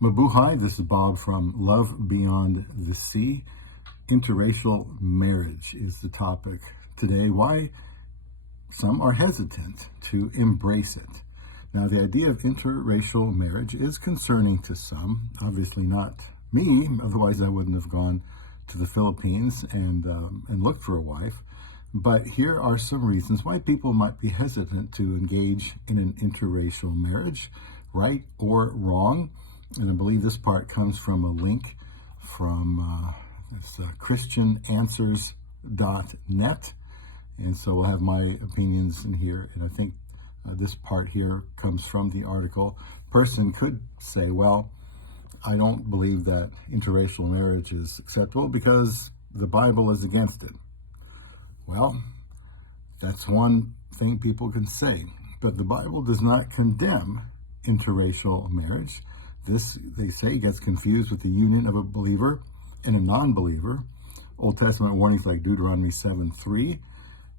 Mabuhay, this is Bob from Love Beyond the Sea. Interracial marriage is the topic today. Why some are hesitant to embrace it. Now, the idea of interracial marriage is concerning to some, obviously not me, otherwise I wouldn't have gone to the Philippines and looked for a wife. But here are some reasons why people might be hesitant to engage in an interracial marriage, right or wrong. And I believe this part comes from a link from christiananswers.net. And so we'll have my opinions in here. And I think this part here comes from the article. Person could say, well, I don't believe that interracial marriage is acceptable because the Bible is against it. Well, that's one thing people can say. But the Bible does not condemn interracial marriage. This, they say, gets confused with the union of a believer and a non-believer. Old Testament warnings like Deuteronomy 7:3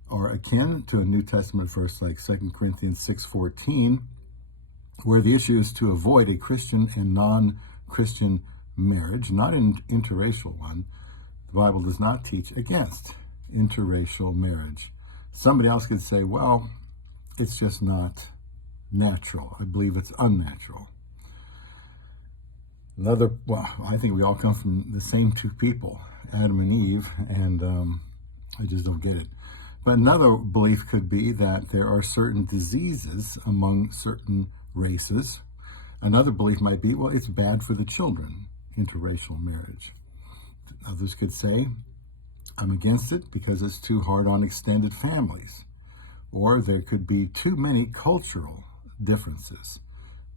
are akin to a New Testament verse like 2 Corinthians 6:14, where the issue is to avoid a Christian and non-Christian marriage, not an interracial one. The Bible does not teach against interracial marriage. Somebody else could say, well, it's just not natural. I believe it's unnatural. I think we all come from the same two people, Adam and Eve, and I just don't get it. But another belief could be that there are certain diseases among certain races. Another belief might be, well, it's bad for the children, interracial marriage. Others could say, I'm against it because it's too hard on extended families. Or there could be too many cultural differences.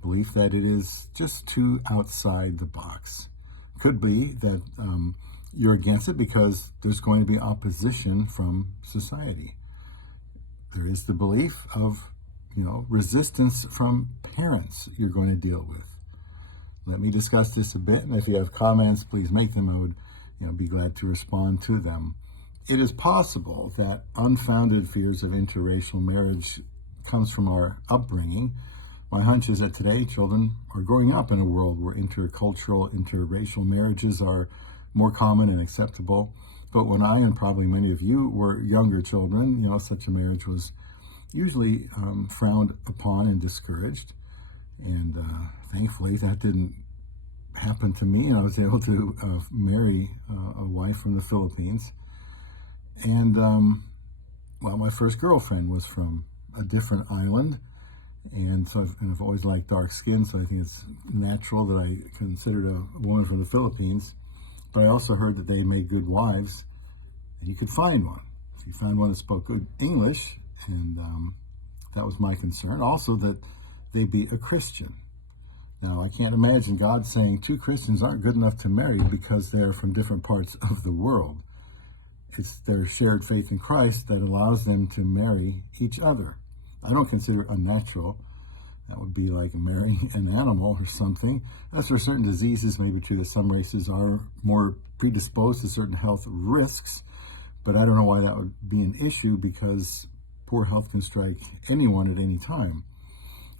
Belief that it is just too outside the box. Could be that you're against it because there's going to be opposition from society. There is the belief of, resistance from parents you're going to deal with. Let me discuss this a bit, and if you have comments, please make them. I would, be glad to respond to them. It is possible that unfounded fears of interracial marriage comes from our upbringing. My hunch is that today children are growing up in a world where intercultural, interracial marriages are more common and acceptable. But when I, and probably many of you, were younger children, such a marriage was usually frowned upon and discouraged. And thankfully that didn't happen to me, and I was able to marry a wife from the Philippines. And, my first girlfriend was from a different island. And so I've always liked dark skin, so I think it's natural that I considered a woman from the Philippines. But I also heard that they made good wives, and you could find one. If you found one that spoke good English, and that was my concern. Also that they be a Christian. Now, I can't imagine God saying two Christians aren't good enough to marry because they're from different parts of the world. It's their shared faith in Christ that allows them to marry each other. I don't consider it unnatural. That would be like marrying an animal or something. As for certain diseases, maybe true that some races are more predisposed to certain health risks, but I don't know why that would be an issue because poor health can strike anyone at any time.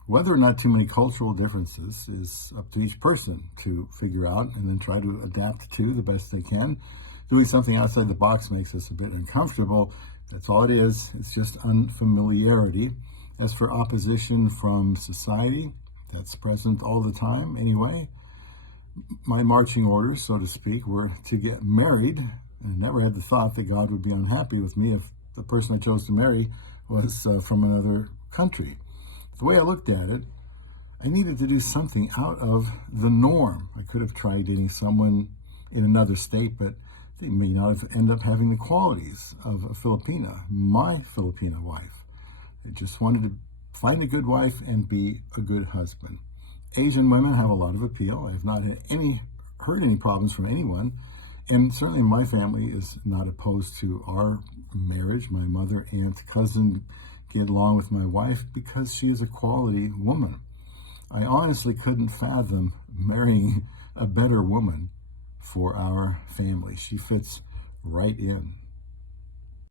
Whether or not too many cultural differences is up to each person to figure out and then try to adapt to the best they can. Doing something outside the box makes us a bit uncomfortable. That's all it is. It's just unfamiliarity. As for opposition from society, that's present all the time anyway. My marching orders, so to speak, were to get married. I never had the thought that God would be unhappy with me if the person I chose to marry was from another country. The way I looked at it, I needed to do something out of the norm. I could have tried dating someone in another state, but they may not have ended up having the qualities of a Filipina, my Filipina wife. I just wanted to find a good wife and be a good husband. Asian women have a lot of appeal. I have not heard any problems from anyone. And certainly my family is not opposed to our marriage. My mother, aunt, cousin get along with my wife because she is a quality woman. I honestly couldn't fathom marrying a better woman for our family. She fits right in.